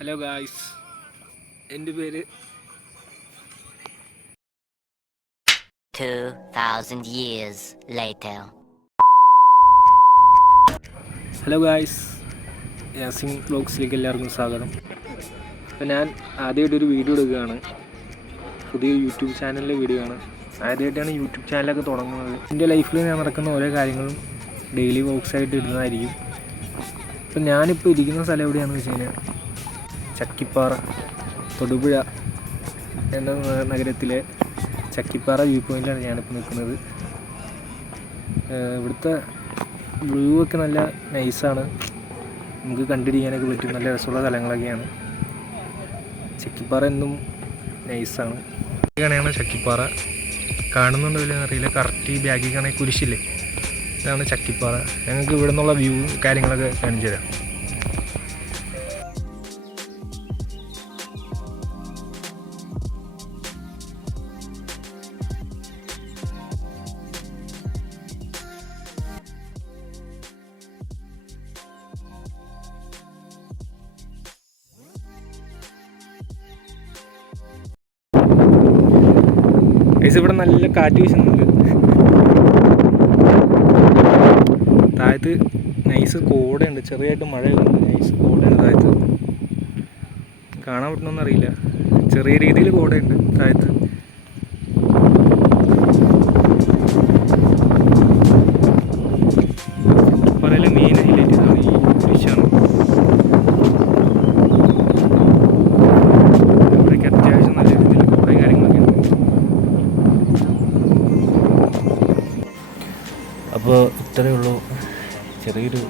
Hello guys എന്റെ പേര് 2,000 years later. Hello guys Yasin ബ്ലോഗ്സിലേക്ക് എല്ലാവർക്കും സ്വാഗതം. അപ്പോൾ ഞാൻ ആദ്യമായിട്ട് ഒരു വീഡിയോ എടുക്കുകയാണ്. പുതിയ യൂട്യൂബ് ചാനലിലെ വീഡിയോ ആണ്. ആദ്യമായിട്ടാണ് യൂട്യൂബ് ചാനലൊക്കെ തുടങ്ങുന്നത്. എന്റെ ലൈഫിൽ ഞാൻ നടക്കുന്ന ഓരോ കാര്യങ്ങളും ഡെയിലി വോക്സായിട്ട് ആയിട്ട് ഇടുന്നതായിരിക്കും. അപ്പം ഞാനിപ്പോൾ ഇരിക്കുന്ന സ്ഥലം എവിടെയാണെന്ന് വെച്ച് കഴിഞ്ഞാൽ ചക്കിപ്പാറ തൊടുപുഴ എന്ന നഗരത്തിലെ ചക്കിപ്പാറ വ്യൂ പോയിന്റാണ് ഞാനിപ്പോൾ നിൽക്കുന്നത് ഇവിടുത്തെ വ്യൂ ഒക്കെ നല്ല നൈസാണ് നമുക്ക് കണ്ടിരിക്കാനൊക്കെ പറ്റും. നല്ല രസമുള്ള സ്ഥലങ്ങളൊക്കെയാണ്. ചക്കിപ്പാറ എന്നും നൈസാണ് ഇങ്ങനെയാണ് ചക്കിപ്പാറ. കാണുന്നുണ്ടോ അറിയില്ല. കറക്റ്റ് ഈ ബാഗിൽ കാണാൻ കുരിശില്ലേ? ഇതാണ് ചക്കിപ്പാറ. ഞങ്ങൾക്ക് ഇവിടെ നിന്നുള്ള വ്യൂ കാര്യങ്ങളൊക്കെ കാണിച്ചു തരാം ഗൈസ് ഇവിടെ നല്ല കാറ്റ് വീശുന്നുണ്ട്. താഴത്ത് നൈസ് കോടയുണ്ട്. ചെറിയായിട്ട് മഴയുണ്ട്. നൈസ് കോടയുണ്ട് താഴത്ത് കാണാൻ പറ്റണമെന്നറിയില്ല ചെറിയ രീതിയിൽ കോടയുണ്ട് താഴത്ത് അപ്പോൾ ഇത്രയേ ഉള്ളൂ. ചെറിയൊരു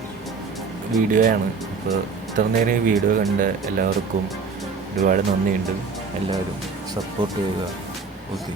വീഡിയോയാണ്. അപ്പോൾ ഇത്ര നേരം ഈ വീഡിയോ കണ്ട എല്ലാവർക്കും ഒരുപാട് നന്ദിയുണ്ട്. എല്ലാവരും സപ്പോർട്ട് ചെയ്യുക. ഓക്കെ.